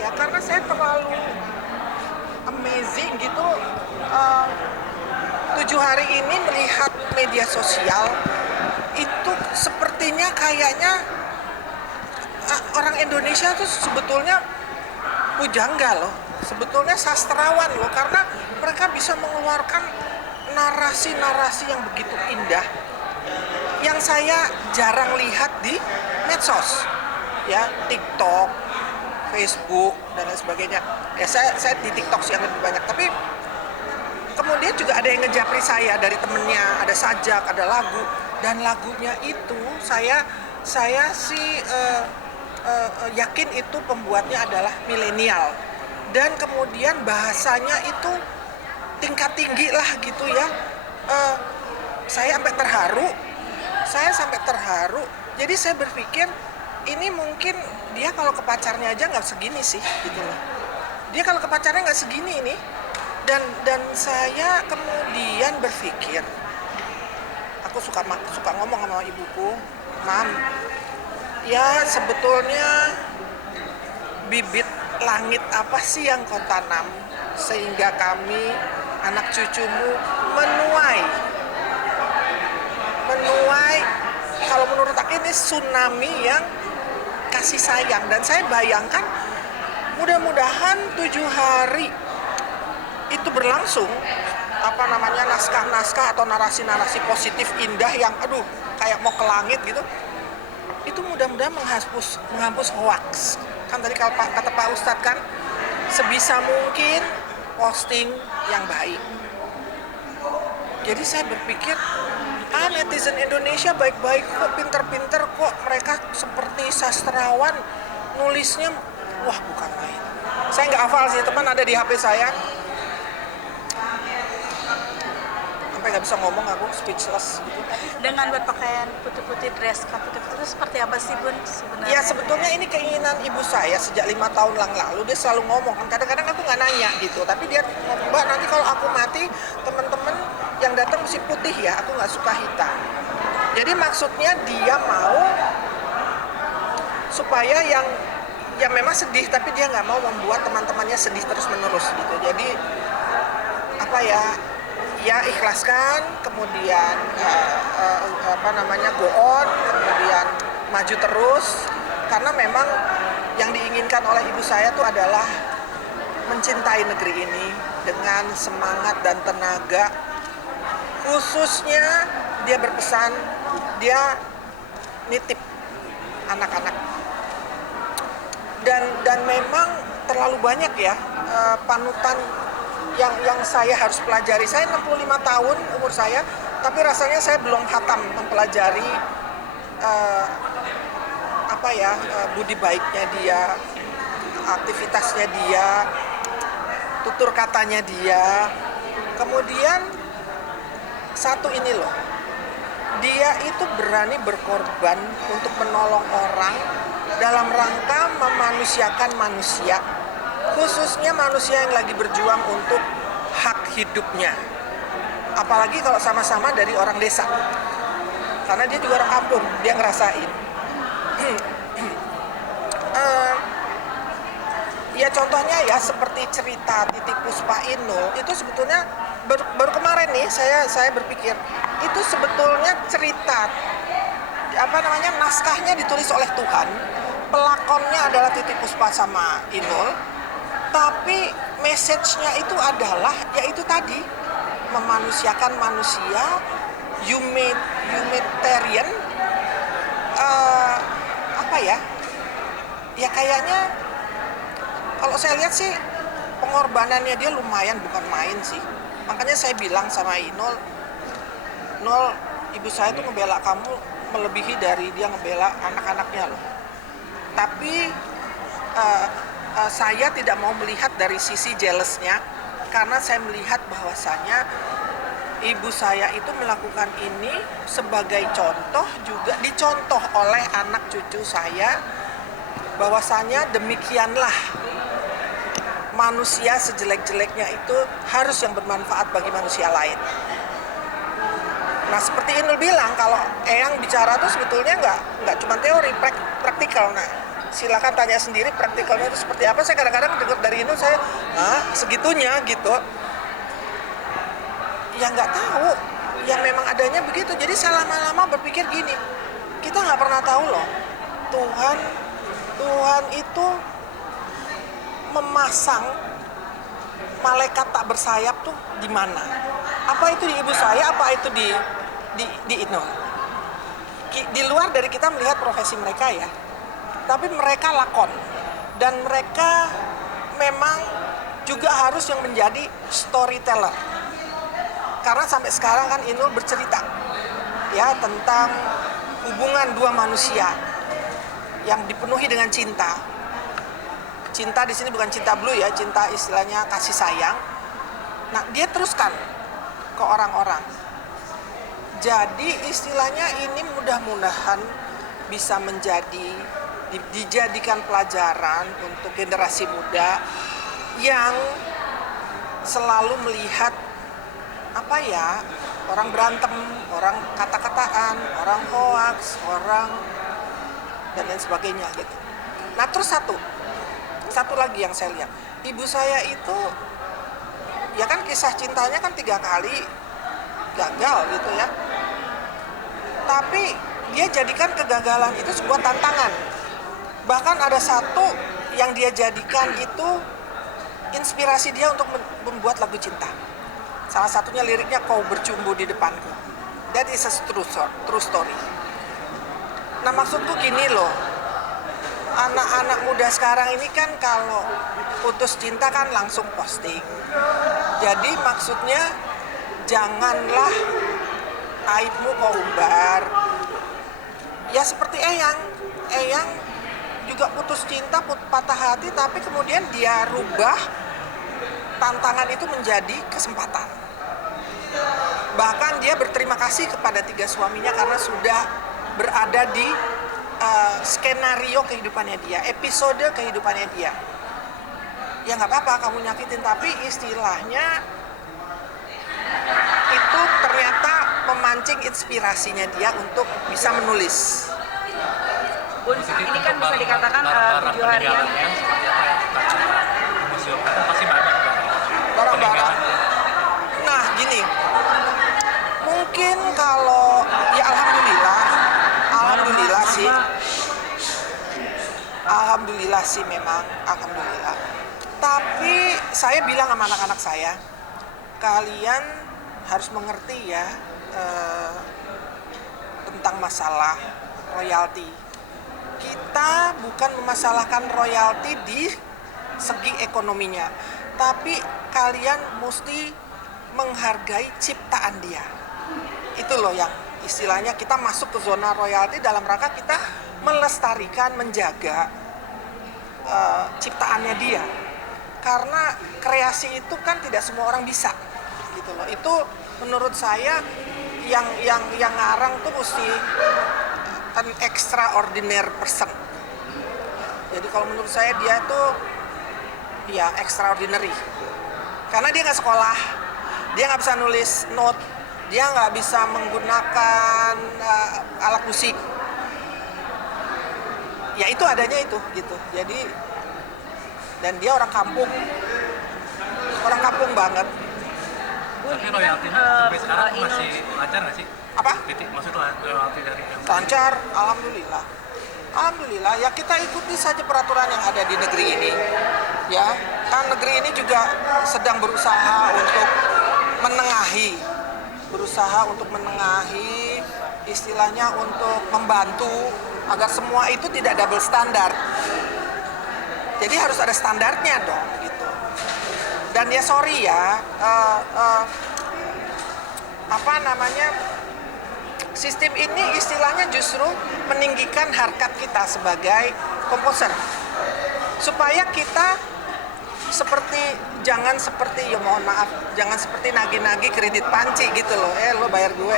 ya, karena saya terlalu amazing gitu. uh, 7 hari ini melihat media sosial itu sepertinya kayaknya orang Indonesia tuh sebetulnya pujangga loh, sebetulnya sastrawan loh, karena mereka bisa mengeluarkan narasi-narasi yang begitu indah yang saya jarang lihat di medsos, ya, TikTok, Facebook dan lain sebagainya. Ya saya di TikTok sih yang lebih banyak, tapi kemudian juga ada yang ngejapri saya dari temennya, ada sajak, ada lagu, dan lagunya itu saya sih yakin itu pembuatnya adalah milenial, dan kemudian bahasanya itu tingkat tinggi lah gitu ya. Saya sampai terharu. Jadi saya berpikir ini mungkin dia kalau ke pacarnya aja nggak segini sih gitu loh. Dia kalau ke pacarnya nggak segini ini. Dan saya kemudian berpikir, aku suka ngomong sama ibuku, Mam, ya sebetulnya bibit langit apa sih yang kau tanam sehingga kami anak cucumu menuai, kalau menurut aku ini tsunami yang kasih sayang. Dan saya bayangkan mudah-mudahan 7 hari itu berlangsung naskah-naskah atau narasi-narasi positif indah yang kayak mau ke langit gitu, itu mudah-mudahan menghapus hoax. Kan tadi kalau kata Pak Ustadz kan, sebisa mungkin posting yang baik. Jadi saya berpikir, netizen Indonesia baik-baik kok, pinter-pinter kok, mereka seperti sastrawan, nulisnya wah bukan main. Saya nggak hafal sih, teman, ada di HP saya. Sampai nggak bisa ngomong, aku speechless gitu. Dengan berpakaian putih-putih, dress code itu seperti apa sih Bun sebenarnya? Ya sebetulnya ini keinginan ibu saya sejak 5 tahun yang lalu. Dia selalu ngomong, kan kadang-kadang aku nggak nanya gitu, tapi dia ngomong, Mbak, nanti kalau aku mati teman-teman yang datang mesti putih ya, aku nggak suka hitam. Jadi maksudnya dia mau supaya yang memang sedih, tapi dia nggak mau membuat teman-temannya sedih terus-menerus gitu. Jadi ya ikhlaskan, kemudian go on, kemudian maju terus, karena memang yang diinginkan oleh ibu saya itu adalah mencintai negeri ini dengan semangat dan tenaga. Khususnya dia berpesan, dia nitip anak-anak, dan memang terlalu banyak ya panutan yang saya harus pelajari. Saya 65 tahun umur saya, tapi rasanya saya belum khatam mempelajari budi baiknya dia, aktivitasnya dia, tutur katanya dia. Kemudian satu ini loh, dia itu berani berkorban untuk menolong orang dalam rangka memanusiakan manusia, khususnya manusia yang lagi berjuang untuk hak hidupnya. Apalagi kalau sama-sama dari orang desa, karena dia juga orang kampung, dia ngerasain. Ya contohnya ya seperti cerita Titi Puspa Inul, itu sebetulnya baru kemarin nih saya berpikir, itu sebetulnya cerita naskahnya ditulis oleh Tuhan, pelakonnya adalah Titi Puspa sama Inul, tapi message-nya itu adalah yaitu tadi memanusiakan manusia, humanitarian, ya kayaknya kalau saya lihat sih pengorbanannya dia lumayan, bukan main sih. Makanya saya bilang sama Inul, ibu saya tuh ngebela kamu melebihi dari dia ngebela anak-anaknya loh. Tapi saya tidak mau melihat dari sisi jealousnya, karena saya melihat bahwasanya ibu saya itu melakukan ini sebagai contoh, juga dicontoh oleh anak cucu saya, bahwasanya demikianlah manusia sejelek-jeleknya itu harus yang bermanfaat bagi manusia lain. Nah seperti Inul bilang, kalau Eyang bicara tuh sebetulnya nggak cuma teori, praktikal. Nah silakan tanya sendiri praktikalnya itu seperti apa. Saya kadang-kadang dengar dari Inul, saya segitunya gitu. Ya nggak tahu, yang memang adanya begitu. Jadi saya lama-lama berpikir gini, kita nggak pernah tahu loh, Tuhan itu memasang malaikat tak bersayap tuh di mana? Apa itu di ibu saya? Apa itu di Inul? Di luar dari kita melihat profesi mereka ya, tapi mereka lakon dan mereka memang juga harus yang menjadi storyteller. Karena sampai sekarang kan Inul bercerita ya tentang hubungan dua manusia yang dipenuhi dengan cinta. Cinta di sini bukan cinta blue ya, cinta istilahnya kasih sayang. Nah, dia teruskan ke orang-orang. Jadi istilahnya ini mudah-mudahan bisa dijadikan pelajaran untuk generasi muda yang selalu melihat orang berantem, orang kata-kataan, orang hoaks, orang dan lain sebagainya gitu. Nah, terus satu lagi yang saya lihat, ibu saya itu ya kan kisah cintanya kan 3 kali gagal gitu ya, tapi dia jadikan kegagalan itu sebuah tantangan. Bahkan ada satu yang dia jadikan itu inspirasi dia untuk membuat lagu cinta. Salah satunya liriknya kau bercumbu di depanku. That is a true story. Nah, maksudku gini loh, anak-anak muda sekarang ini kan kalau putus cinta kan langsung posting. Jadi maksudnya janganlah aibmu kau umbar. Ya seperti Eyang juga putus cinta, patah hati, tapi kemudian dia rubah tantangan itu menjadi kesempatan. Bahkan dia berterima kasih kepada 3 suaminya karena sudah berada di skenario kehidupannya dia, episode kehidupannya dia. Ya nggak apa-apa kamu nyakitin, tapi istilahnya itu ternyata memancing inspirasinya dia untuk bisa menulis. Bun, ini kan bisa dikatakan 7 harian. Seperti apa ya? Museum kan pasti banyak Barang-barang. Nah gini, mungkin kalau ya alhamdulillah sih memang alhamdulillah. Tapi saya bilang sama anak-anak saya, kalian harus mengerti ya tentang masalah royalti. Kita bukan memasalahkan royalti di segi ekonominya, tapi kalian mesti menghargai ciptaan dia. Itu loh yang istilahnya kita masuk ke zona royalti dalam rangka kita melestarikan, menjaga ciptaannya dia. Karena kreasi itu kan tidak semua orang bisa, gitu loh. Itu menurut saya yang ngarang tuh mesti an extraordinary person. Jadi kalau menurut saya dia tuh ya extraordinary. Karena dia nggak sekolah, dia nggak bisa nulis note, dia nggak bisa menggunakan alat musik. Ya itu adanya itu gitu. Jadi dan dia orang kampung banget. Tapi royaltinya sampai sekarang masih lancar nggak sih? Apa? Titik maksudnya royalti dari yang Lancar, alhamdulillah ya kita ikuti saja peraturan yang ada di negeri ini ya. Kan negeri ini juga sedang berusaha untuk menengahi istilahnya untuk membantu agar semua itu tidak double standar. Jadi harus ada standarnya dong gitu. Dan ya sorry ya, sistem ini istilahnya justru meninggikan harkat kita sebagai komposer. Supaya kita jangan seperti jangan seperti nagih-nagih kredit panci gitu loh. Lo bayar gue,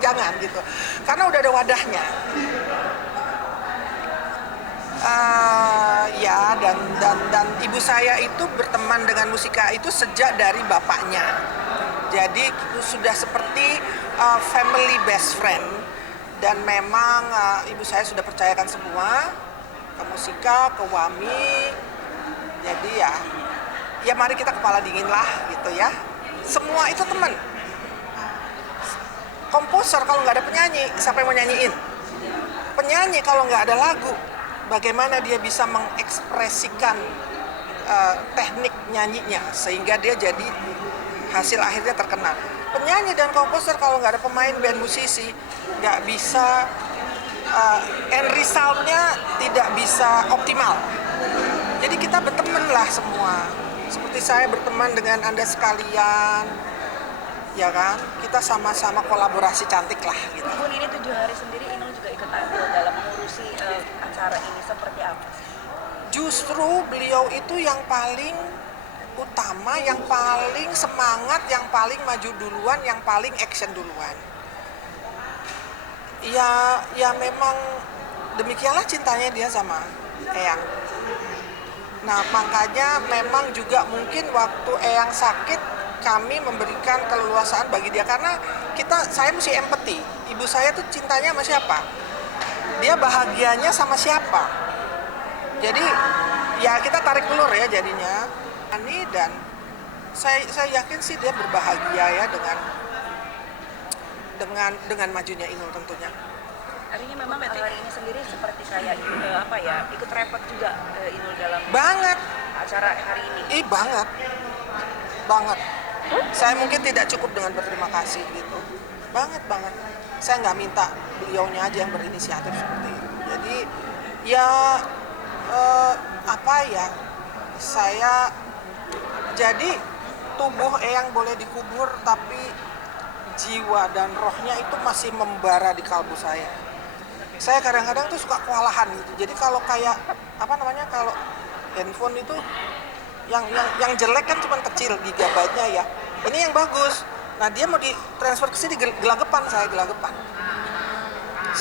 jangan gitu. Karena udah ada wadahnya. Dan ibu saya itu berteman dengan musika itu sejak dari bapaknya. Jadi itu sudah seperti family best friend. Dan memang ibu saya sudah percayakan semua ke Musika, ke Wami. Jadi ya mari kita kepala dingin lah gitu ya. Semua itu teman. Komposer kalau nggak ada penyanyi, siapa yang mau nyanyiin? Penyanyi kalau nggak ada lagu, bagaimana dia bisa mengekspresikan teknik nyanyinya sehingga dia jadi hasil akhirnya terkenal. Penyanyi dan komposer kalau nggak ada pemain band musisi nggak bisa end resultnya tidak bisa optimal. Jadi kita berteman lah semua. Seperti saya berteman dengan Anda sekalian, ya kan? Kita sama-sama kolaborasi cantik lah gitu. Bun, ini 7 hari sendiri Inul juga ikut andil dalam mengurusi acara ini, seperti apa? Justru beliau itu yang paling utama, yang paling semangat, yang paling maju duluan, yang paling action duluan. Ya memang demikianlah cintanya dia sama Eyang. Nah makanya memang juga mungkin waktu Eyang sakit kami memberikan keleluasaan bagi dia karena saya mesti empati. Ibu saya tuh cintanya sama siapa? Dia bahagianya sama siapa? Jadi ya kita tarik ulur ya jadinya. Ani dan saya yakin sih dia berbahagia ya dengan majunya Inul tentunya. Artinya memang hari ini sendiri seperti kayak ikut repot juga Inul dalam Banget. acara hari ini. Banget. Saya mungkin tidak cukup dengan berterima kasih gitu. Banget. Saya nggak minta beliaunya aja yang berinisiatif seperti itu. Jadi saya jadi tubuh Eyang boleh dikubur tapi jiwa dan rohnya itu masih membara di kalbu saya. Saya kadang-kadang tuh suka kewalahan gitu. Jadi kalau kayak kalau handphone itu yang jelek kan cuma kecil gigabyte-nya ya. Ini yang bagus. Nah, dia mau ditransfer ke sini gelagapan. Saya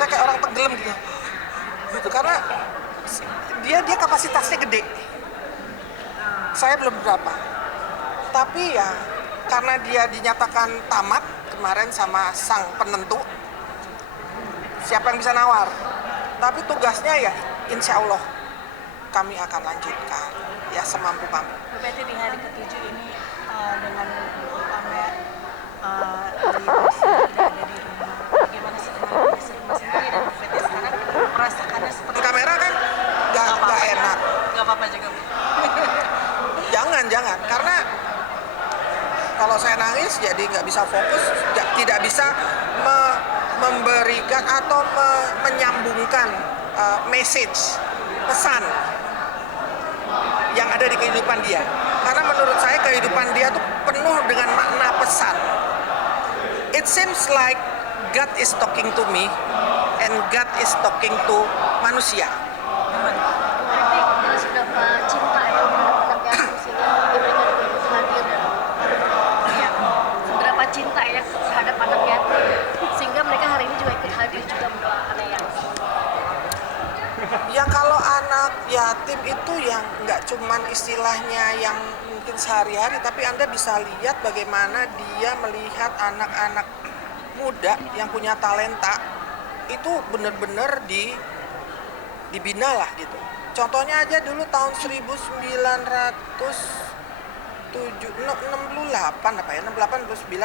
kayak orang tenggelam gitu. Gitu karena dia kapasitasnya gede. Saya belum berapa. Tapi ya karena dia dinyatakan tamat kemarin sama sang penentu, siapa yang bisa nawar? Tapi tugasnya ya insya Allah kami akan lanjutkan ya semampu kami. Berarti di hari ke-7 ini dengan pamer tidak ada di rumah. Bagaimana sih dengan kondisi rumah sendiri dan PT sekarang merasakannya seperti Kamera kan nggak enak. Gak apa-apa juga. Jangan karena kalau saya nangis jadi nggak bisa fokus, tidak bisa memberikan atau menyambungkan message, pesan yang ada di kehidupan dia. Karena menurut saya kehidupan dia tuh penuh dengan makna pesan. It seems like God is talking to me and God is talking to manusia. Berarti seberapa cinta ya terhadap anak-anak sehingga diberikan begitu hadir dan seberapa cinta ya terhadap anak yatim sehingga mereka hari ini juga ikut hadir juga mendoakan Eyang. Ya kalau anak yatim itu yang nggak cuman istilahnya yang mungkin sehari-hari, tapi Anda bisa lihat bagaimana dia melihat anak-anak muda yang punya talenta itu benar-benar dibina lah gitu. Contohnya aja dulu tahun 68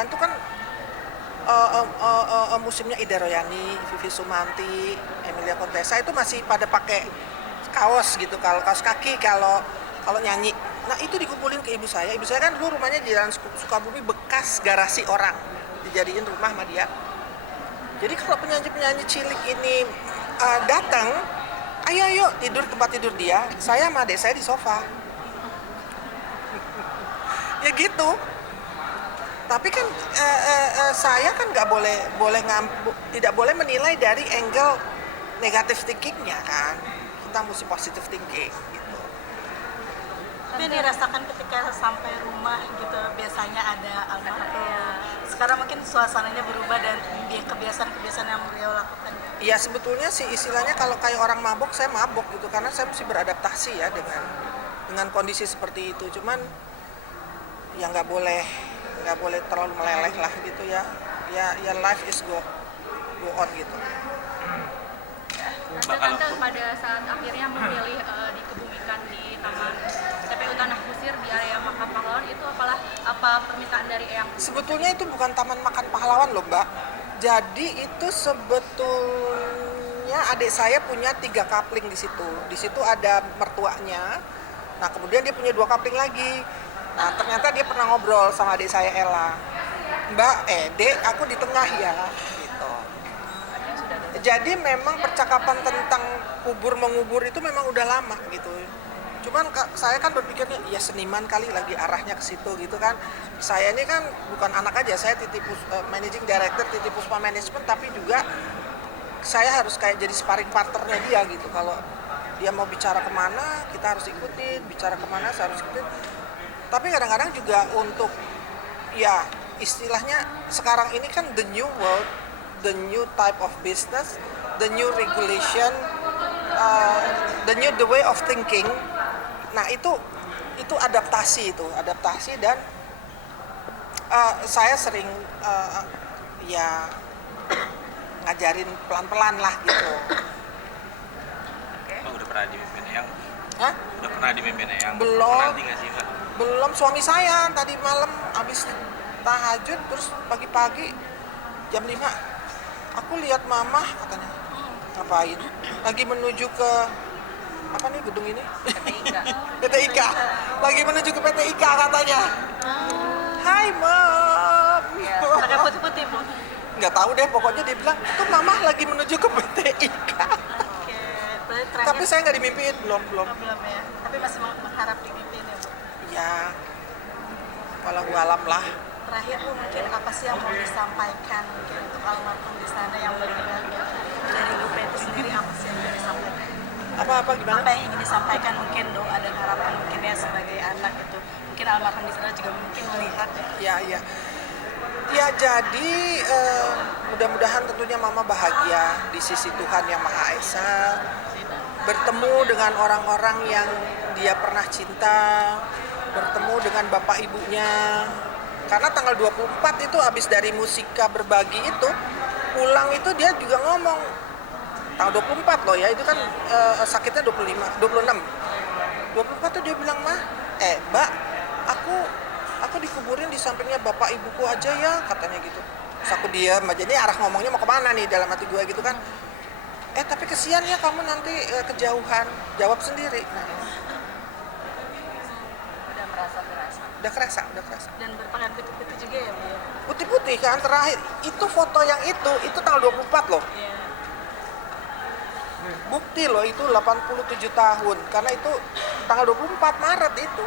itu kan musimnya Ida Royani, Vivi Sumanti, Emilia Contessa itu masih pada pakai kaos gitu, kalau kaos kaki kalau nyanyi. Nah itu dikumpulin ke ibu saya. Ibu saya kan dulu rumahnya di Jalan Sukabumi bekas garasi orang, dijadiin rumah sama dia. Jadi kalau penyanyi cilik ini datang, ayo tidur tempat tidur dia, saya sama adik saya di sofa. Ya gitu. Tapi kan saya kan tidak boleh menilai dari angle negatif thinkingnya kan. Kita mesti positive thinking gitu. Tapi dirasakan ketika sampai rumah gitu, biasanya ada almarhum. Sekarang mungkin suasananya berubah dan kebiasaan-kebiasaan yang beliau lakukan. Iya sebetulnya sih istilahnya kalau kayak orang mabuk, saya mabuk gitu karena saya mesti beradaptasi ya dengan kondisi seperti itu. Cuman ya nggak boleh terlalu meleleh lah gitu ya life is go on gitu. Tante pada saat akhirnya memilih dikebumikan di Taman TPU Tanah Kusir di area makam pahlawan itu apa permintaan dari Eyang? Sebetulnya itu bukan taman makan pahlawan loh Mbak. Jadi itu sebetulnya adik saya punya 3 kapling di situ. Di situ ada mertuanya. Nah kemudian dia punya 2 kapling lagi. Nah ternyata dia pernah ngobrol sama adik saya Ella. Mbak, Dek, aku di tengah ya. Gitu. Jadi memang percakapan tentang kubur mengubur itu memang udah lama gitu. Cuman saya kan berpikirnya ya seniman kali lagi arahnya ke situ gitu kan. Saya ini kan bukan anak aja, saya managing director Titi Puspa Management, tapi juga saya harus kayak jadi sparring partnernya dia gitu. Kalau dia mau bicara kemana kita harus ikutin, bicara kemana saya harus ikutin. Tapi kadang-kadang juga untuk ya istilahnya sekarang ini kan the new world, the new type of business, the new regulation, the way of thinking. Nah itu adaptasi dan saya sering ya ngajarin pelan-pelan lah gitu. Mbak udah pernah dimimpin Eyang? Hah? Udah pernah dimimpin Eyang? Belum. Nanti nggak sih Mbak? Belum, suami saya tadi malam habis tahajud terus pagi-pagi jam 5 aku lihat mama katanya. Ngapain? Lagi menuju ke apa nih gedung ini? PT IKA. Lagi menuju ke PT IKA katanya. Hai Mom. Pakai putih-putih Bu. Nggak tahu deh, pokoknya dia bilang tuh mama lagi menuju ke PT IKA. Oke, berarti terakhir Tapi saya nggak dimimpiin, belum. belum ya. Tapi masih mengharap dimimpiin ya Bu. Ya, walau alam lah. Terakhir Bu, mungkin apa sih yang mau disampaikan mungkin untuk almarhum di sana yang meninggal dari Bu Peti sendiri, apa sih yang mau disampaikan? Apa gimana? Apa yang ingin disampaikan mungkin doa dan harapan mungkin ya sebagai anak itu, mungkin almarhum di sana juga mungkin melihat ya. Ya jadi mudah-mudahan tentunya mama bahagia di sisi Tuhan Yang Maha Esa, bertemu dengan orang-orang yang dia pernah cinta, bertemu dengan bapak ibunya. Karena tanggal 24 itu habis dari Musika Berbagi itu pulang itu dia juga ngomong tanggal 24 loh ya, itu kan sakitnya 26 tuh dia bilang Mbak, aku dikuburin di sampingnya bapak ibuku aja ya katanya gitu. Terus aku diam aja, ini arah ngomongnya mau kemana nih dalam hati gue gitu kan. Tapi kesian ya kamu nanti kejauhan, jawab sendiri. Nah, udah kerasa. Dan berpakaian putih-putih juga ya Bu. Putih-putih kan terakhir itu foto yang itu tanggal 24 loh. Iya. Bukti loh itu 87 tahun karena itu tanggal 24 Maret itu.